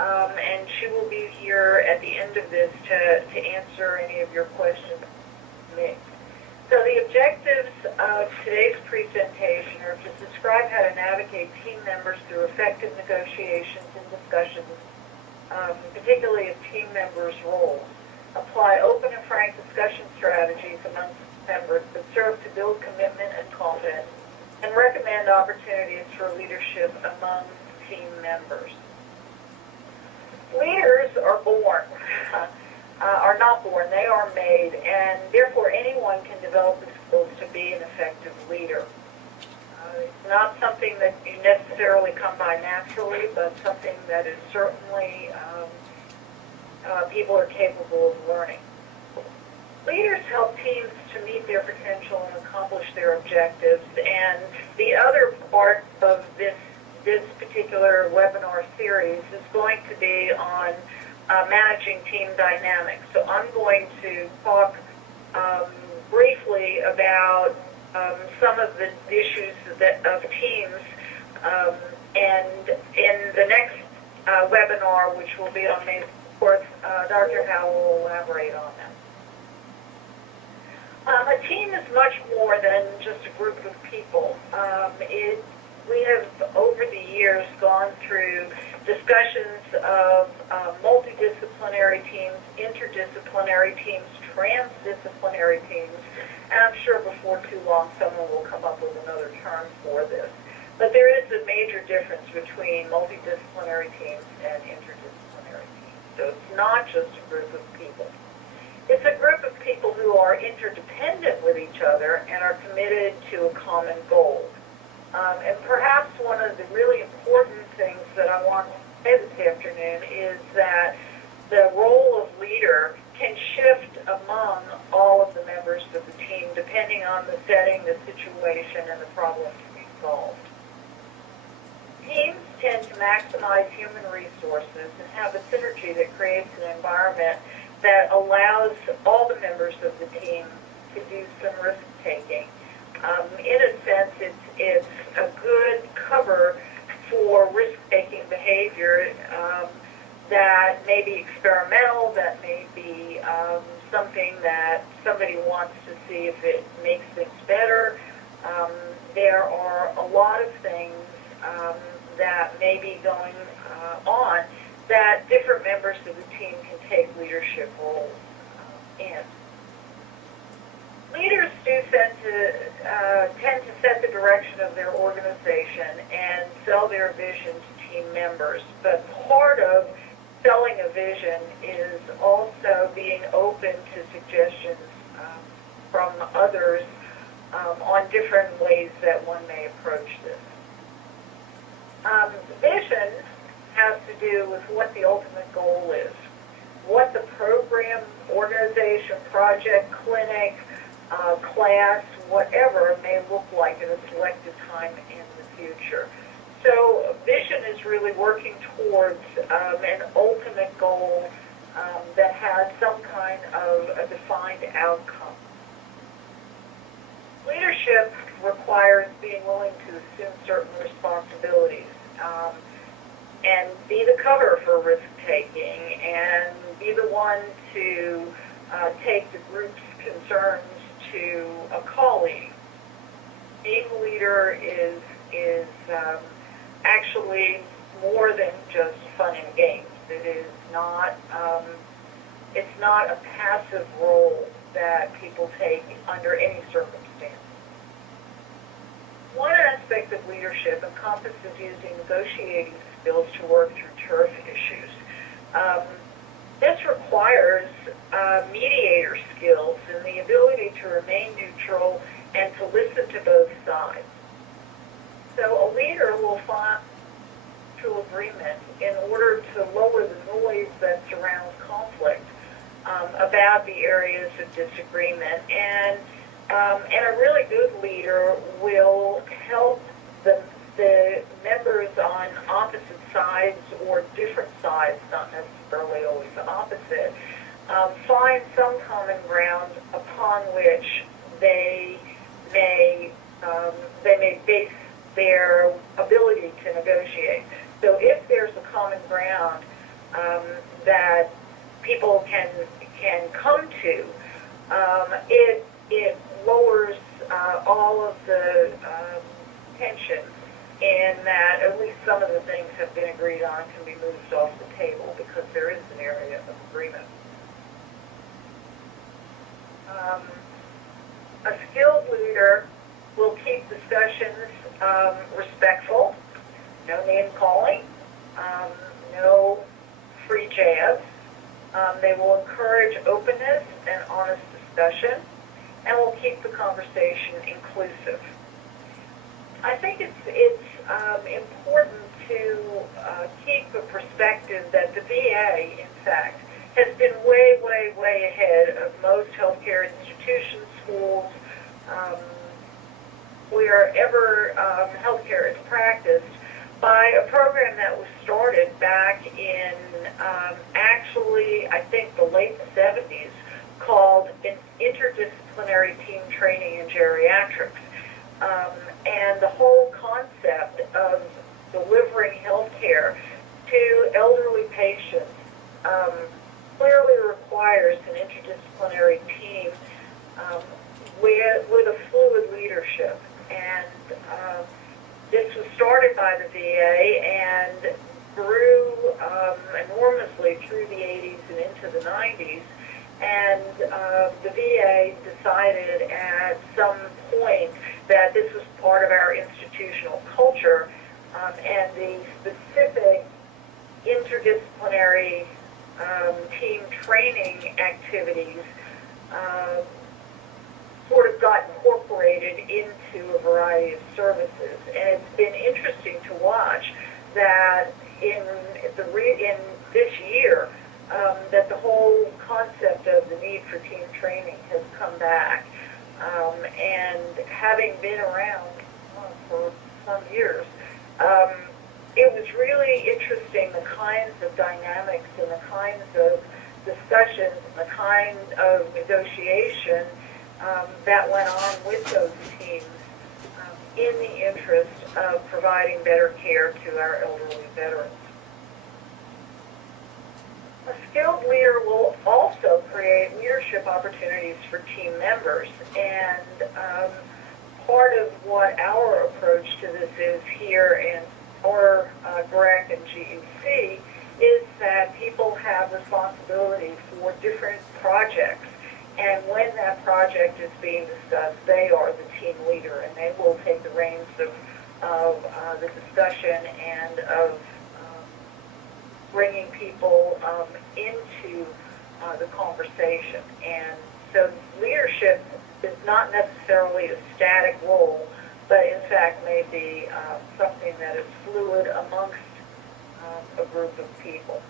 and she will be here at the end of this to answer any of your questions. So the objectives of today's presentation are to describe how to navigate team members through effective negotiations and discussions, particularly of team members' roles, apply open and frank discussion strategies amongst members that serve to build commitment and confidence, and recommend opportunities for leadership among team members. Leaders are born, are not born, they are made, and therefore anyone can develop the skills to be an effective leader. It's not something that you necessarily come by naturally, but something that is certainly people are capable of learning. Leaders help teams to meet their potential and accomplish their objectives, and the other part of this particular webinar series is going to be on managing team dynamics. So I'm going to talk briefly about some of the issues of teams, and in the next webinar, which will be on May 4th, Dr. Howell will elaborate on that. A team is much more than just a group of people. We have, over the years, gone through discussions of multidisciplinary teams, interdisciplinary teams, transdisciplinary teams, and I'm sure before too long someone will come up with another term for this. But there is a major difference between multidisciplinary teams and interdisciplinary teams. So it's not just a group of people. It's a group of people who are interdependent with each other and are committed to a common goal. And perhaps one of the really important things that I want to say this afternoon is that the role of leader can shift among all of the members of the team depending on the setting, the situation, and the problem to be solved. Teams tend to maximize human resources and have a synergy that creates an environment that allows all the members of the team to do some risk-taking. In a sense, it's a good cover for risk-taking behavior that may be experimental, that may be something that somebody wants to see if it makes things better. There are a lot of things that may be going on that different members of the team can take leadership roles in. Leaders do tend to set the direction of their organization and sell their vision to team members, but part of selling a vision is also being open to suggestions from others on different ways that one may approach this. Vision has to do with what the ultimate goal is, what the program, organization, project, clinic, class, whatever may look like at a selected time in the future. So vision is really working towards an ultimate goal that has some kind of a defined outcome. Leadership requires being willing to assume certain responsibilities and be the cover for risk-taking and be the one to take the group's concerns to a colleague. Being a leader is actually more than just fun and games. It is not. It's not a passive role that people take under any circumstance. One aspect of leadership encompasses using negotiating skills to work through turf issues. This requires mediator skills and the ability to remain neutral and to listen to both sides. So a leader will find mutual agreement in order to lower the noise that surrounds conflict about the areas of disagreement. And a really good leader will help the members on opposite sides or different sides, not necessarily always opposite, find some common ground upon which they may base their ability to negotiate. So if there's a common ground that people can come to. It lowers all of the tension in that at least some of the things have been agreed on can be moved off the table because there is an area of agreement. A skilled leader will keep discussions respectful, no name calling, no free jabs. They will encourage openness and honest discussion, and will keep the conversation inclusive. I think it's important to keep a perspective that the VA, in fact, has been way, way, way ahead of most healthcare institutions, schools, wherever healthcare is practiced, by a program that was started back in actually, I think, the late 70s, called Interdisciplinary Team Training in Geriatrics. And the whole concept of delivering health care to elderly patients clearly requires an interdisciplinary team with a fluid leadership. And this was started by the VA and grew enormously through the 80s and into the 90s. And the VA decided at some point that this was part of our institutional culture, and the specific interdisciplinary team training activities sort of got incorporated into a variety of services. And it's been interesting to watch that in this year, that the whole concept of the need for team training has come back. And having been around for some years, it was really interesting the kinds of dynamics and the kinds of discussions and the kind of negotiation that went on with those teams in the interest of providing better care to our elderly veterans. A skilled leader will also create leadership opportunities for team members, and part of what our approach to this is here in our GREC and GEC is that people have responsibility for different projects, and when that project is being discussed, they are the team leader, and they will take the reins of the discussion and of bringing people into the conversation. And so leadership is not necessarily a static role, but in fact may be something that is fluid amongst a group of people.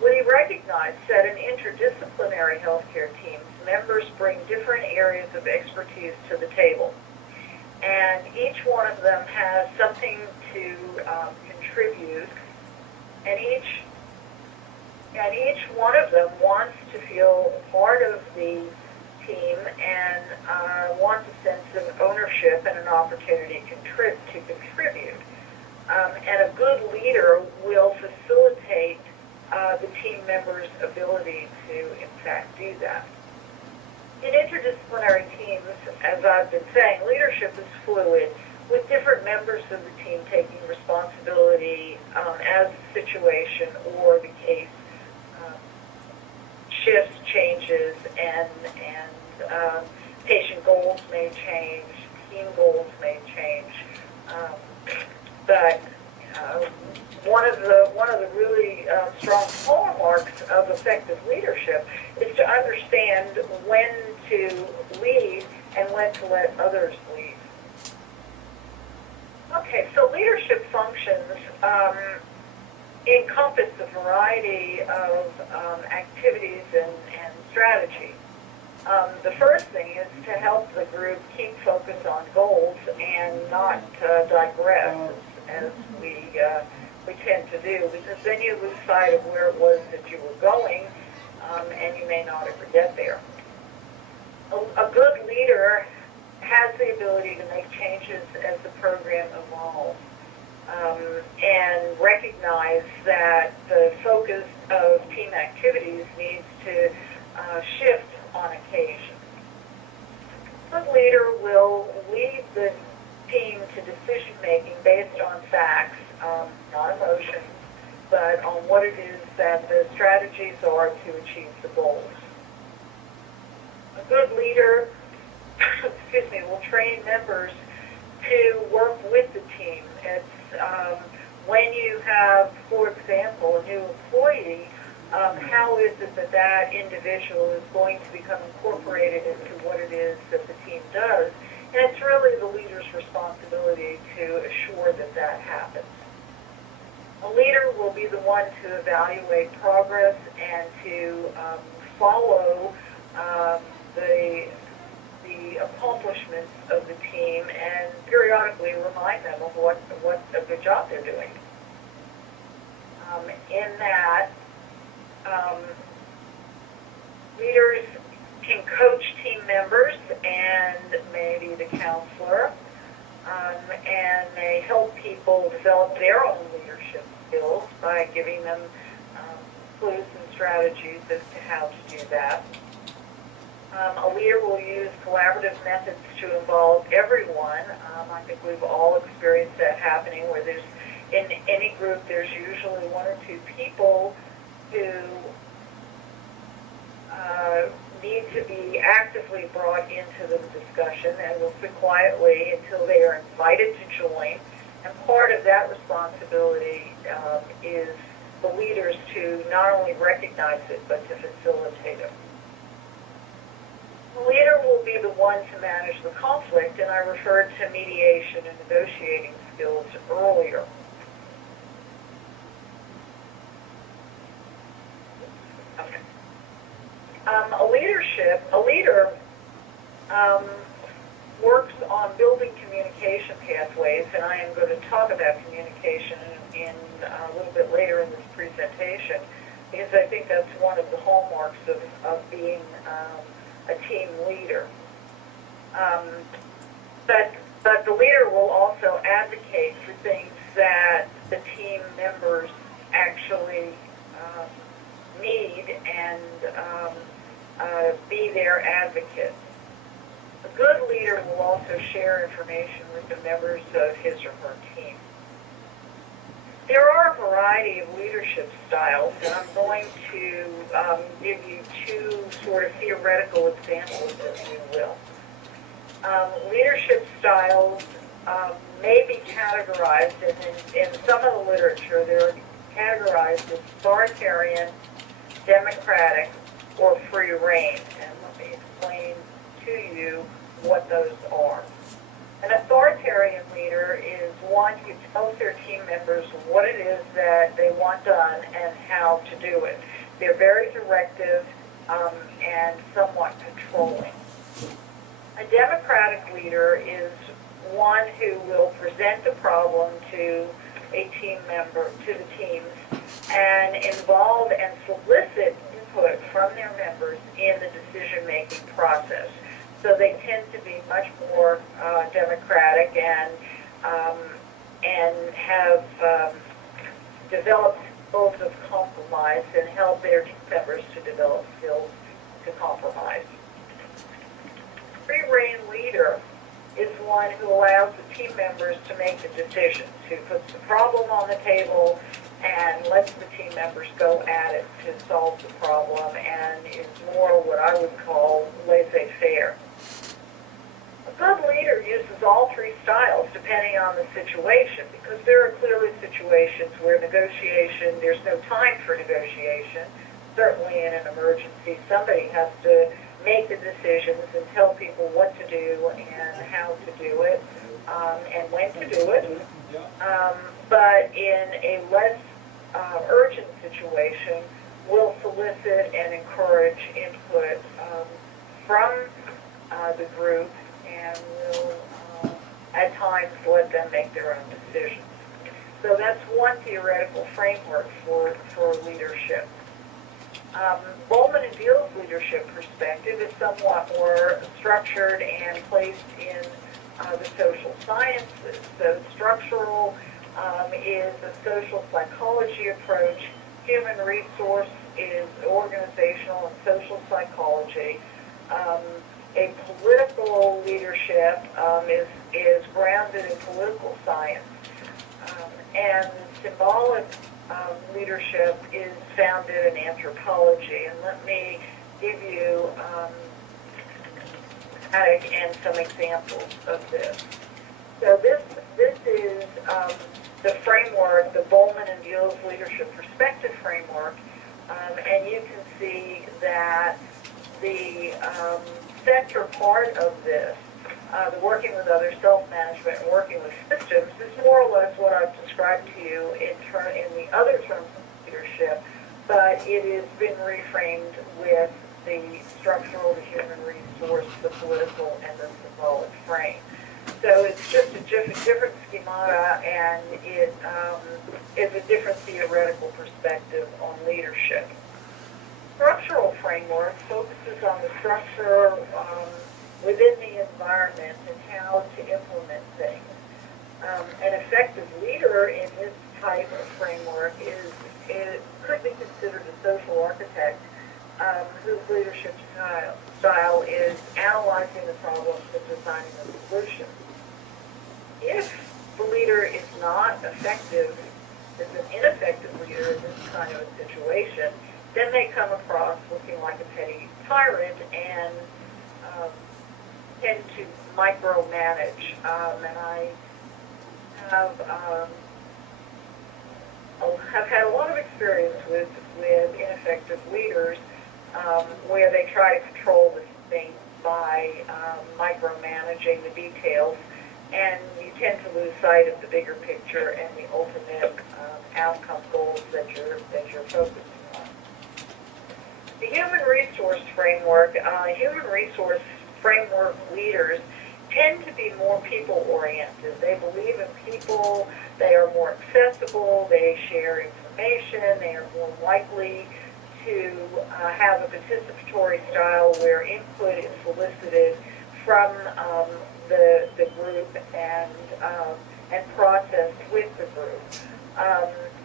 We recognize that in interdisciplinary healthcare teams, members bring different areas of expertise to the table. And each one of them has something to contribute, and each one of them wants to feel part of the team and wants a sense of ownership and an opportunity to contribute. And a good leader will facilitate the team members' ability to, in fact, do that. In interdisciplinary teams, as I've been saying, leadership is fluid, with different members of the team taking responsibility as the situation or the case shifts, changes, and patient goals may change, team goals may change. But one of the really strong hallmarks of effective leadership is to understand when to lead and when to let others lead. Okay, so leadership functions encompass a variety of activities and strategy. The first thing is to help the group keep focus on goals and not digress as we tend to do, because then you lose sight of where it was that you were going, and you may not ever get there. A good leader has the ability to make changes as the program evolves. and recognize that the focus of team activities needs to shift on occasion. The leader will lead the team to decision making based on facts, not emotions, but on what it is that the strategies are to achieve the goals. A good leader will train members to work with the team. It's when you have, for example, a new employee, how is it that that individual is going to become incorporated into what it is that the team does? And it's really the leader's responsibility to assure that that happens. A leader will be the one to evaluate progress and to follow the accomplishments of the team and periodically remind them of what a good job they're doing. In that, leaders can coach team members and maybe the counselor, and they help people develop their own leadership skills by giving them clues and strategies as to how to do that. A leader will use collaborative methods to involve everyone. I think we've all experienced that happening where there's, in any group, there's usually one or two people who need to be actively brought into the discussion and will sit quietly until they are invited to join. And part of that responsibility is the leaders to not only recognize it, but to facilitate it. The leader will be the one to manage the conflict, and I referred to mediation and negotiating skills earlier. Okay. A leader works on building communication pathways, and I am going to talk about communication in a little bit later in this presentation, because I think that's one of the hallmarks of being a team leader. But the leader will also advocate for things that the team members actually need and be their advocate. A good leader will also share information with the members of his or her team. There are a variety of leadership styles, and I'm going to give you two sort of theoretical examples, if you will. Leadership styles may be categorized, and in some of the literature, they're categorized as authoritarian, democratic, or free reign. And let me explain to you what those are. An authoritarian leader is one who tells their team members what it is that they want done and how to do it. They're very directive and somewhat controlling. A democratic leader is one who will present the problem to a team member, to the teams, and involve and solicit input from their members in the decision-making process. So they tend to be much more democratic and have developed skills of compromise and help their team members to develop skills to compromise. Free reign leader is one who allows the team members to make the decisions, who puts the problem on the table and lets the team members go at it to solve the problem, and is more what I would call laissez-faire. A good leader uses all three styles depending on the situation, because there are clearly situations where there's no time for negotiation. Certainly in an emergency, somebody has to make the decisions and tell people what to do and how to do it and when to do it. But in a less urgent situation, we'll solicit and encourage input from the group, and will at times let them make their own decisions. So that's one theoretical framework for leadership. Bowman and Beale's leadership perspective is somewhat more structured and placed in the social sciences. So structural is a social psychology approach. Human resource is organizational and social psychology. Um, a political leadership is grounded in political science. And symbolic leadership is founded in anthropology. And let me give you and some examples of this. So this is the framework, the Bowman and Beals Leadership Perspective Framework, and you can see that the center part of this, the working with others, self-management, and working with systems, is more or less what I've described to you in the other terms of leadership, but it has been reframed with the structural, the human resource, the political, and the symbolic frame. So it's just a different schemata, and it is a different theoretical perspective on leadership. Structural framework focuses on the structure within the environment and how to implement things. An effective leader in this type of framework could be considered a social architect whose leadership style is analyzing the problems and designing the solutions. If the leader is not effective, is an ineffective leader in this kind of a situation, then they come across looking like a petty tyrant and tend to micromanage. And I have had a lot of experience with ineffective leaders where they try to control the thing by micromanaging the details, and you tend to lose sight of the bigger picture and the ultimate outcome goals that you're focusing on. The human resource framework leaders tend to be more people-oriented. They believe in people, they are more accessible, they share information, they are more likely to have a participatory style where input is solicited from the group and processed with the group.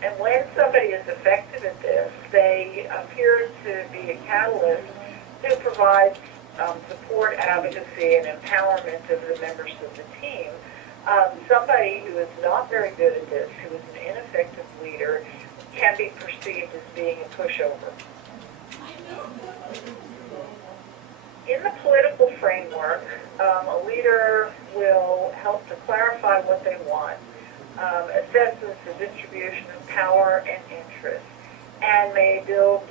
And when somebody is effective at this, they appear to be a catalyst who provides support, advocacy, and empowerment of the members of the team. Somebody who is not very good at this, who is an ineffective leader, can be perceived as being a pushover. In the political framework, a leader will help to clarify what they want, assesses the distribution of power and interest, and may build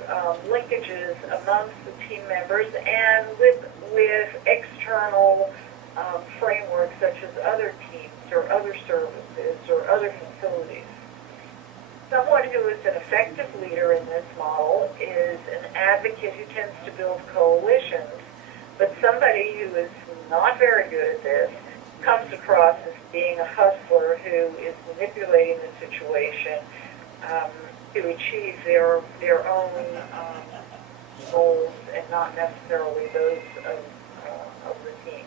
linkages amongst the team members and with external frameworks such as other teams or other services or other facilities. Someone who is an effective leader in this model is an advocate who tends to build coalitions, but somebody who is not very good at this comes across as being a hustler who is manipulating the situation to achieve their own goals and not necessarily those of the team.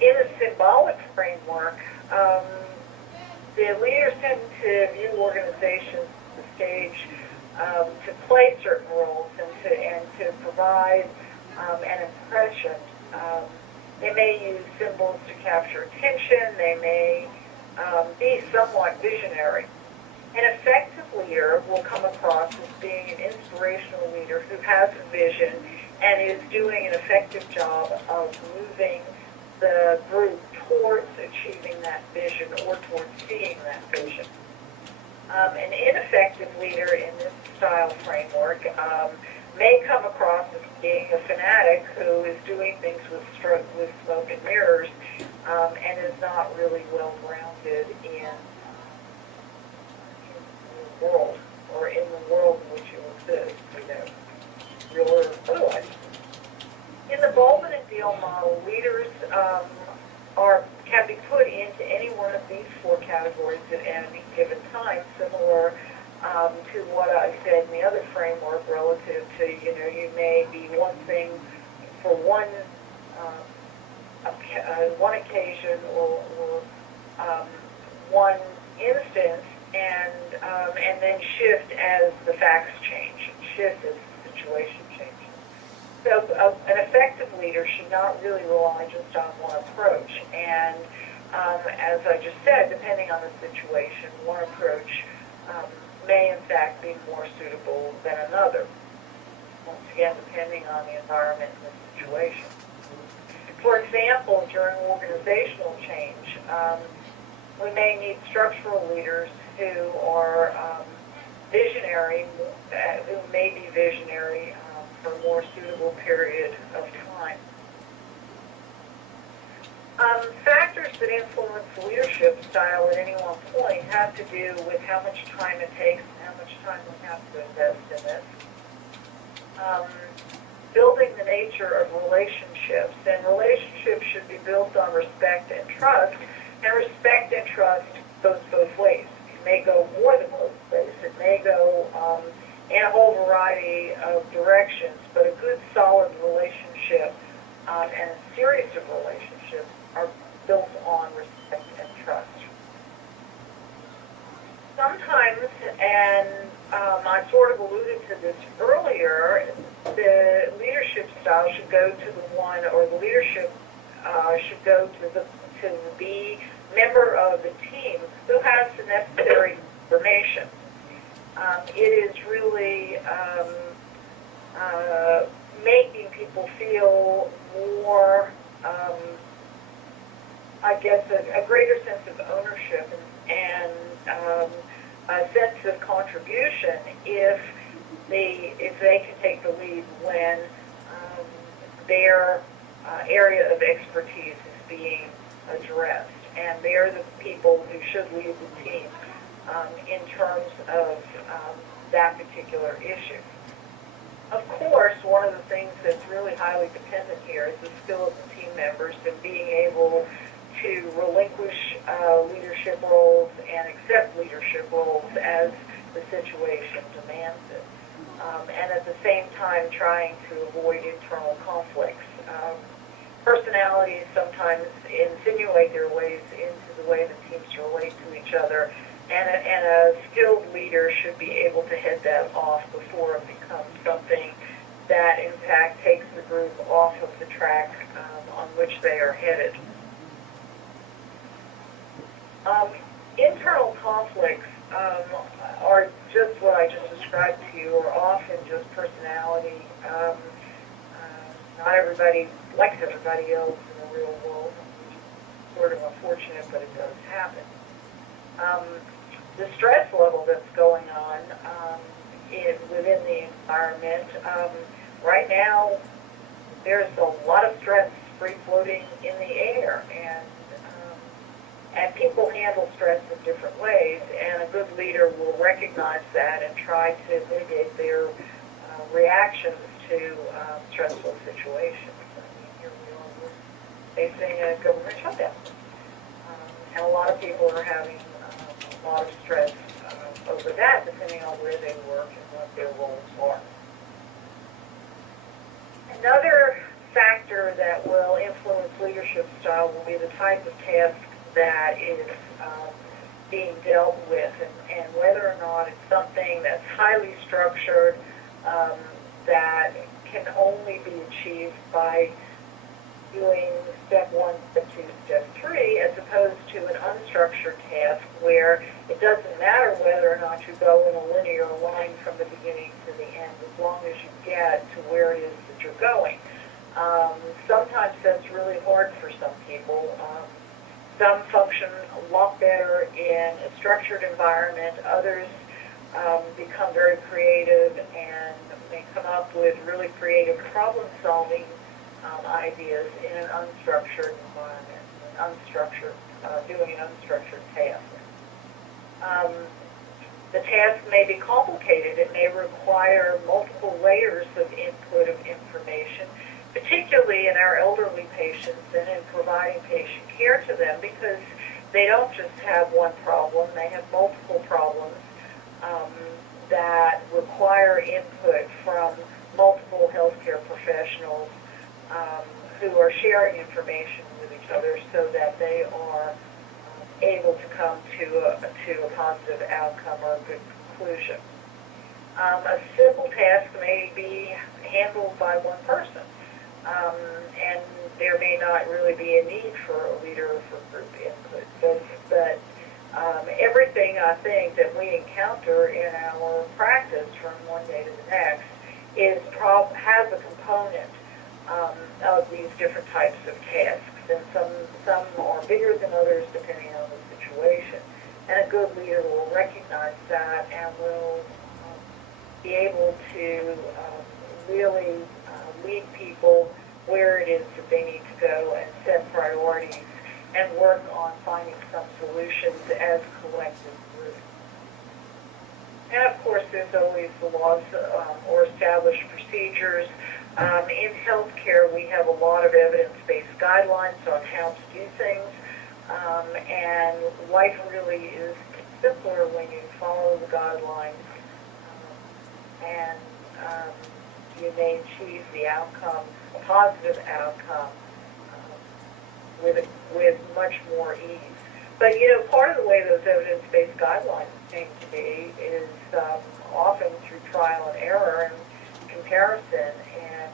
In a symbolic framework, the leaders tend to view organizations as the stage to play certain roles and to provide an impression. They may use symbols to capture attention. They may be somewhat visionary. An effective leader will come across as being an inspirational leader who has a vision and is doing an effective job of moving the group towards achieving that vision or towards seeing that vision. An ineffective leader in this style framework may come across as being a fanatic who is doing things with smoke and mirrors and is not really well grounded in the world or in the world in which you exist, real or otherwise. In the Bowman and Beal model, leaders can be put into any one of these four categories at any given time, similar to what I said in the other framework relative to, you may be one thing for one occasion or one instance and then shift as the facts change, shift as the situation changes. So an effective leader should not really rely just on one approach. And as I just said, depending on the situation, one approach may in fact be more suitable than another. Once again, depending on the environment and the situation. For example, during organizational change, we may need structural leaders who are visionary, who may be visionary for a more suitable period of time. Factors that influence leadership style at any one point have to do with how much time it takes and how much time we have to invest in this. Building the nature of relationships, and relationships should be built on respect and trust, and respect and trust goes both ways. It may go more than both ways. It may go in a whole variety of directions, but a good, solid relationship and a series of relationships are built on respect and trust. Sometimes, and I sort of alluded to this earlier, the leadership style should go to the one, or the leadership should go to the member of the team who has the necessary information. It is really making people feel more, I guess, a greater sense of ownership and a sense of contribution if they can take the lead when their area of expertise is being addressed. And they're the people who should lead the team in terms of that particular issue. Of course, one of the things that's really highly dependent here is the skill of the team members and being able to relinquish leadership roles and accept leadership roles as the situation demands it. And at the same time trying to avoid internal conflicts. Personalities sometimes insinuate their ways into the way the teams relate to each other, and a skilled leader should be able to head that off before it becomes something that in fact takes the group off of the track on which they are headed. Internal conflicts are just what I just described to you, are often just personality. Not everybody likes everybody else in the real world. It's sort of unfortunate, but it does happen. The stress level that's going on within the environment, right now there's a lot of stress free-floating in the air, and people handle stress in different ways, and a good leader will recognize that and try to mitigate their reactions to stressful situations. I mean, here we are facing a government shutdown, and a lot of people are having a lot of stress over that, depending on where they work and what their roles are. Another factor that will influence leadership style will be the type of task that is being dealt with, and whether or not it's something that's highly structured, that can only be achieved by doing step 1, step 2, step 3, as opposed to an unstructured task where it doesn't matter whether or not you go in a linear line from the beginning to the end, as long as you get to where it is that you're going. Sometimes that's really hard for some people. Some function a lot better in a structured environment. Others become very creative and may come up with really creative problem-solving ideas in an unstructured environment, doing an unstructured task. The task may be complicated. It may require multiple layers of input of information, particularly in our elderly patients and in providing patient care to them, because they don't just have one problem, they have multiple problems that require input from multiple healthcare professionals who are sharing information with each other so that they are able to come to a positive outcome or a good conclusion. A simple task may be handled by one person, and there may not really be a need for a leader or for group input. But everything I think that we encounter in our practice from one day to the next has a component of these different types of tasks, and some are bigger than others depending on the situation. And a good leader will recognize that and will be able to really lead people where it is that they need to go and set priorities and work on finding some solutions as a collective group. And of course, there's always the laws or established procedures. In healthcare, we have a lot of evidence-based guidelines on how to do things, and life really is simpler when you follow the guidelines, and you may achieve the outcome, a positive outcome, with much more ease. But, part of the way those evidence-based guidelines came to be is often through trial and error and comparison and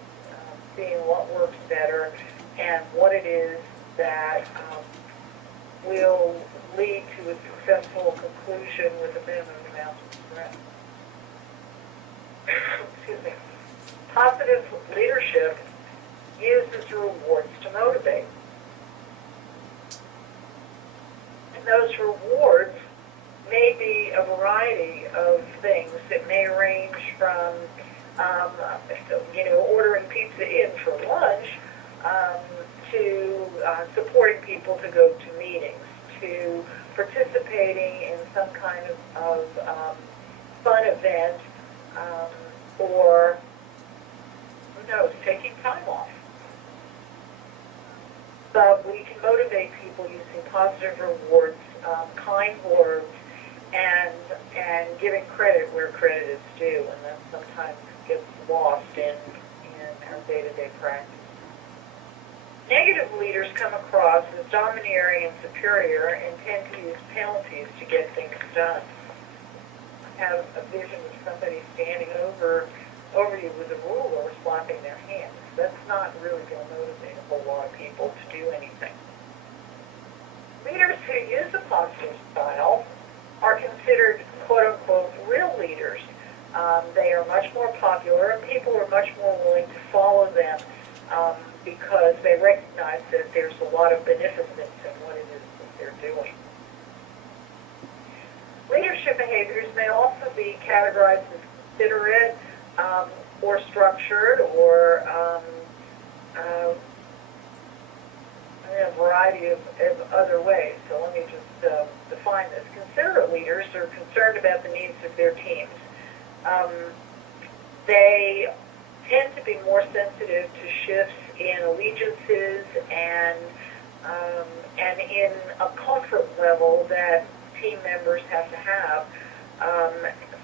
seeing what works better and what it is that will lead to a successful conclusion with a minimum amount of stress. Excuse me. Positive leadership uses rewards to motivate. And those rewards may be a variety of things. It may range from, ordering pizza in for lunch to supporting people to go to meetings, to participating in some kind of fun event, or, who knows, taking time off. But we can motivate people using positive rewards, kind words, and giving credit where credit is due, and that sometimes gets lost in our day-to-day practice. Negative leaders come across as domineering and superior and tend to use penalties to get things done. I have a vision of somebody standing over you with a ruler slapping their hands. That's not really going to motivate a whole lot of people to do anything. Leaders who use a positive style are considered, quote-unquote, real leaders. They are much more popular, and people are much more willing to follow them because they recognize that there's a lot of beneficence in what it is that they're doing. Leadership behaviors may also be categorized as considerate or structured or in a variety of other ways. So let me just define this. Considerate leaders are concerned about the needs of their teams. They tend to be more sensitive to shifts in allegiances and in a comfort level that team members have to have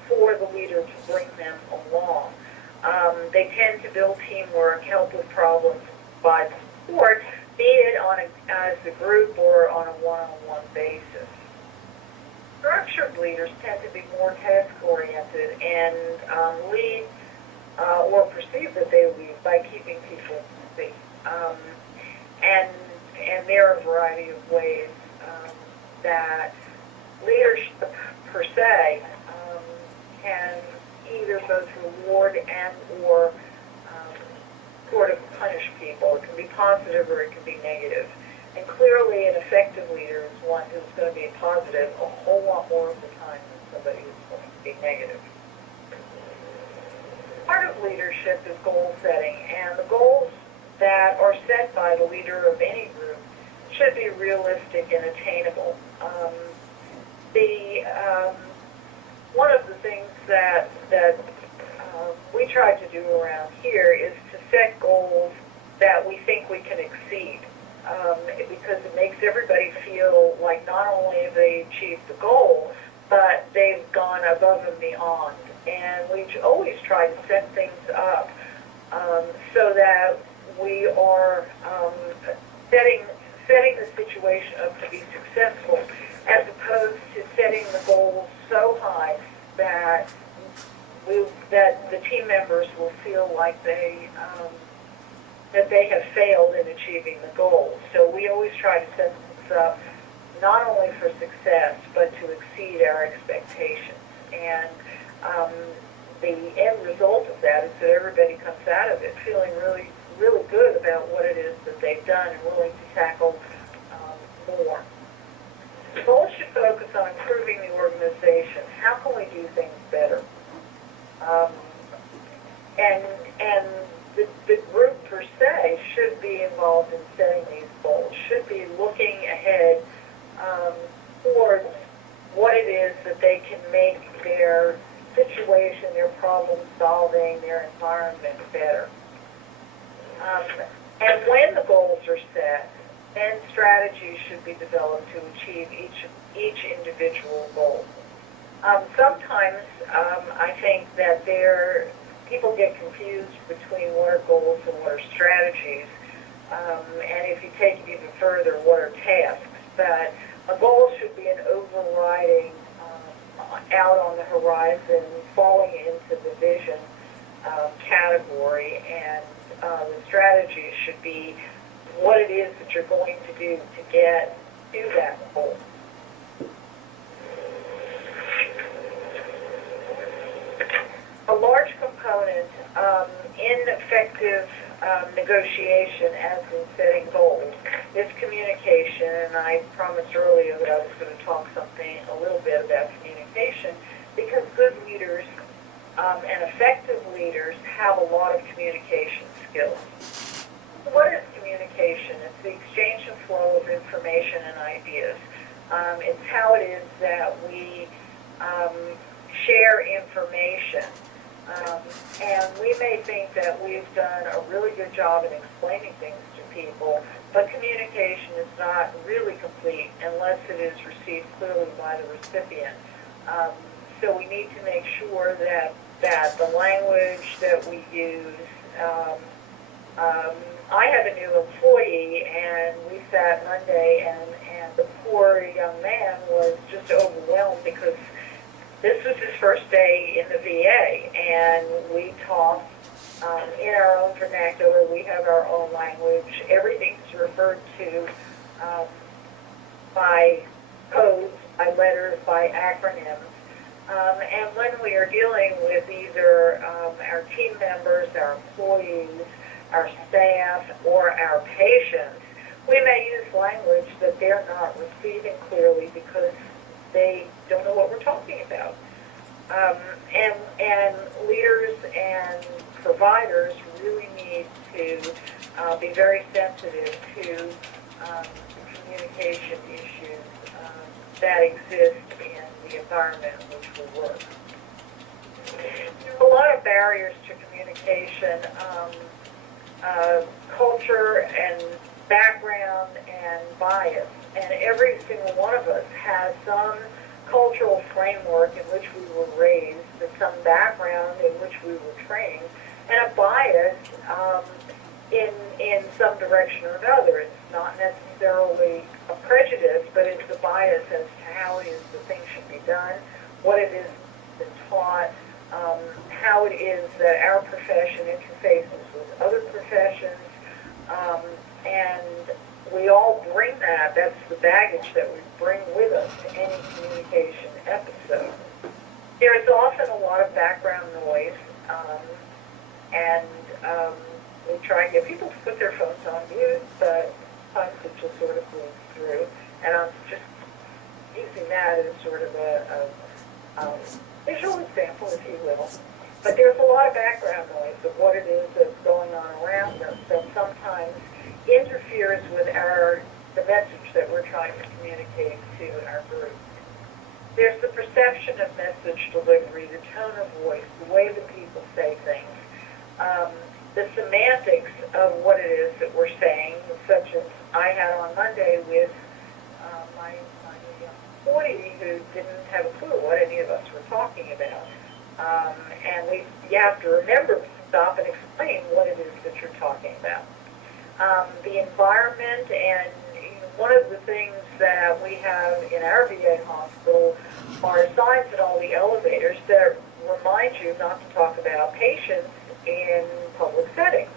for the leader to bring them along. They tend to build teamwork, help with problems by support, be it as a group or on a one-on-one basis. Structured leaders tend to be more task-oriented and lead or perceive that they lead by keeping people safe. And there are a variety of ways that leadership per se can either both reward and or sort of punish people. It can be positive or it can be negative. And clearly an effective leader is one who's going to be positive a whole lot more of the time than somebody who's going to be negative. Part of leadership is goal setting, and the goals that are set by the leader of any group should be realistic and attainable. One of the things that we try to do around here is to set goals that we think we can exceed, because it makes everybody feel like not only have they achieved the goal, but they've gone above and beyond. And we always try to set things up so that we are setting the situation up to be successful as opposed to setting the goals so high that that the team members will feel like that they have failed in achieving the goals. So we always try to set things up not only for success, but to exceed our expectations. And the end result of that is that everybody comes out of it feeling really, really good about what it is that they've done and willing to tackle more. The goals should focus on improving the organization. How can we do things better? And the group per se should be involved in setting these goals, should be looking ahead towards what it is that they can make their situation, their problem solving, their environment better. And when the goals are set, then strategies should be developed to achieve each individual goal. Sometimes I think that people get confused between what are goals and what are strategies. And if you take it even further, what are tasks? But a goal should be an overriding, out on the horizon, falling into the vision category, and the strategies should be what it is that you're going to do to get to that goal. A large component in effective negotiation, as in setting goals, is communication. And I promised earlier that I was going to talk a little bit about communication, because good leaders and effective leaders have a lot of communication skills. What is communication? It's the exchange and flow of information and ideas. It's how it is that we share information. And we may think that we've done a really good job in explaining things to people, but communication is not really complete unless it is received clearly by the recipient. So we need to make sure that the language that we use, I have a new employee, and we sat Monday, and the poor young man was just overwhelmed because this was his first day in the VA, and we talked in our own vernacular. We have our own language. Everything's referred to by codes, by letters, by acronyms. And when we are dealing with either our team members, our employees, our staff, or our patients, we may use language that they're not receiving clearly because they don't know what we're talking about. And leaders and providers really need to be very sensitive to communication issues that exist in the environment in which we work. There are a lot of barriers to communication, culture and background and bias, and every single one of us has some cultural framework in which we were raised, some background in which we were trained, and a bias in some direction or another. It's not necessarily a prejudice, but it's a bias as to how it is that things should be done, what it is that's taught, how it is that our profession interfaces with other professions, and we all bring that. That's the baggage that we bring with us to any communication episode. There is often a lot of background noise, and we try and get people to put their phones on mute, but sometimes it just sort of moves through. And I'm just using that as sort of a visual example, if you will. But there's a lot of background noise of what it is that's going on around us that sometimes interferes with the message that we're trying to communicate to our group. There's the perception of message delivery, the tone of voice, the way that people say things, the semantics of what it is that we're saying, such as I had on Monday with my employee who didn't have a clue what any of us were talking about. And you have to remember to stop and explain what it is that you're talking about. The environment and one of the things that we have in our VA hospital are signs in all the elevators that remind you not to talk about patients in public settings.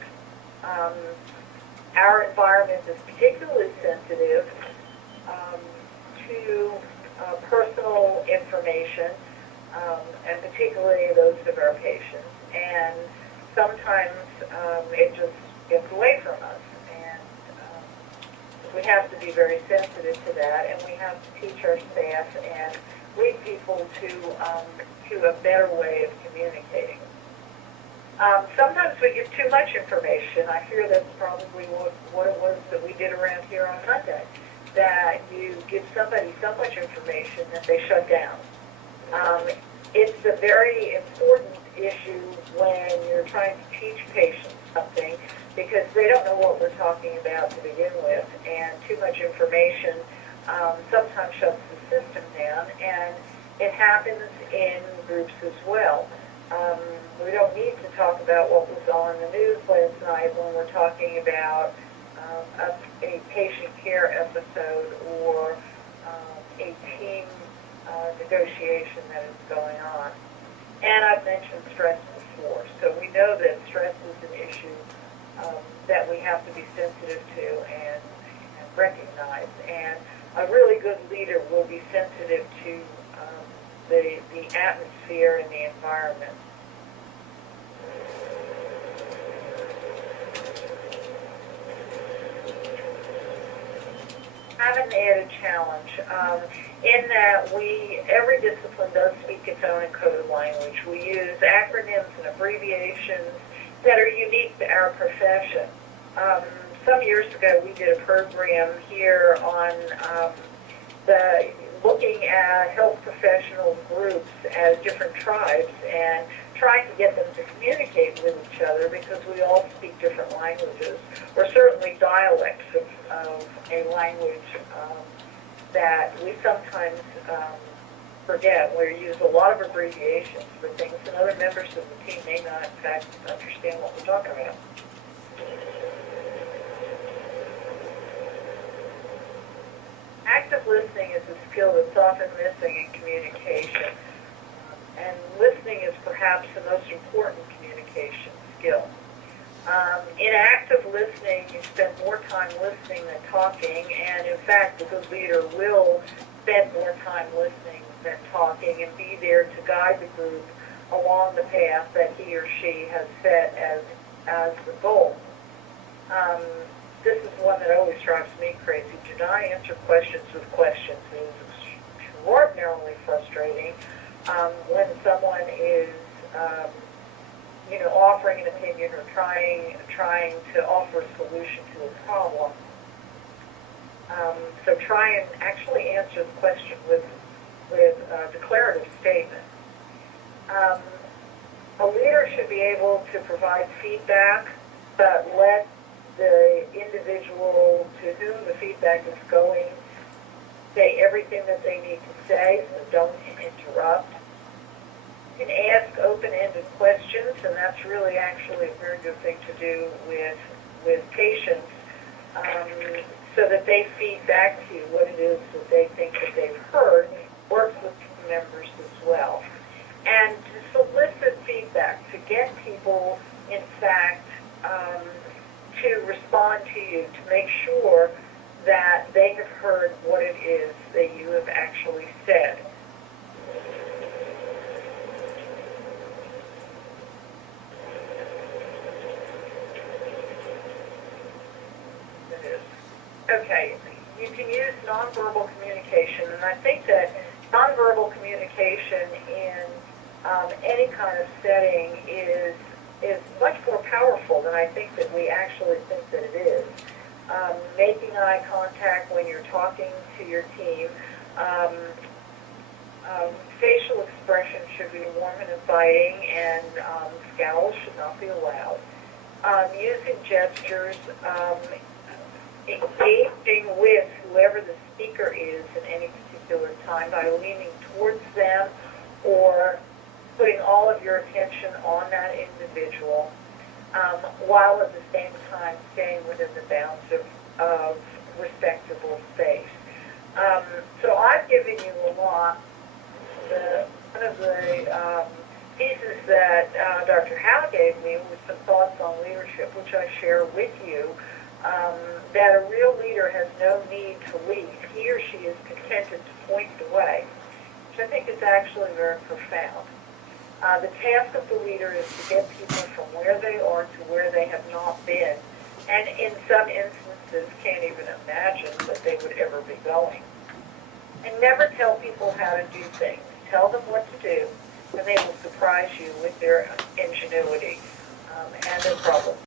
Um, our environment is particularly sensitive to personal information, and particularly those of our patients. And sometimes it just gets away from us. And we have to be very sensitive to that, and we have to teach our staff and lead people to a better way of communicating. Sometimes we give too much information. I fear that's probably what it was that we did around here on Monday, that you give somebody so much information that they shut down. It's a very important issue when you're trying to teach patients something, because they don't know what we're talking about to begin with, and too much information sometimes shuts the system down, and it happens in groups as well. We don't need to talk about what was on the news last night when we're talking about a patient care episode or a team negotiation that is going on. And I've mentioned stress before, so we know that stress is an issue that we have to be sensitive to and recognize. And a really good leader will be sensitive to the atmosphere and the environment. Have an added challenge in that every discipline does speak its own encoded language. We use acronyms and abbreviations that are unique to our profession. Some years ago, we did a program here on looking at health professional groups as different tribes and trying to get them to communicate with each other, because we all speak different languages, or certainly dialects of a language that we sometimes forget. We use a lot of abbreviations for things, and other members of the team may not, in fact, understand what we're talking about. Active listening is a skill that's often missing in communication. And listening is perhaps the most important communication skill. In active listening, you spend more time listening than talking, and in fact, a good leader will spend more time listening than talking and be there to guide the group along the path that he or she has set as the goal. This is one that always drives me crazy. Do not answer questions with questions. It is extraordinarily frustrating when someone is, offering an opinion or trying to offer a solution to a problem. So try and actually answer the question with a declarative statement. A leader should be able to provide feedback, but let the individual to whom the feedback is going say everything that they need to say, so don't interrupt. You can ask open-ended questions, and that's really actually a very good thing to do with patients, so that they feed back to you what it is that they think that they've heard. Works with team members as well. And to solicit feedback, to get people, in fact, to respond to you, to make sure that they have heard what it is that you have actually said. It is. Okay, you can use nonverbal communication, and I think that nonverbal communication in any kind of setting is much more powerful than I think that we actually think that it is. Making eye contact when you're talking to your team. Facial expression should be warm and inviting, and scowls should not be allowed. Using gestures, engaging with whoever the speaker is at any particular time by leaning towards them or putting all of your attention on that individual, while at the same time staying within the bounds of respectable space. So I've given you a lot. One of the pieces that Dr. Howe gave me was some thoughts on leadership, which I share with you, that a real leader has no need to lead. He or she is contented to point the way, which I think is actually very profound. The task of the leader is to get people from where they are to where they have not been, and in some instances can't even imagine that they would ever be going. And never tell people how to do things. Tell them what to do, and they will surprise you with their ingenuity and their problems.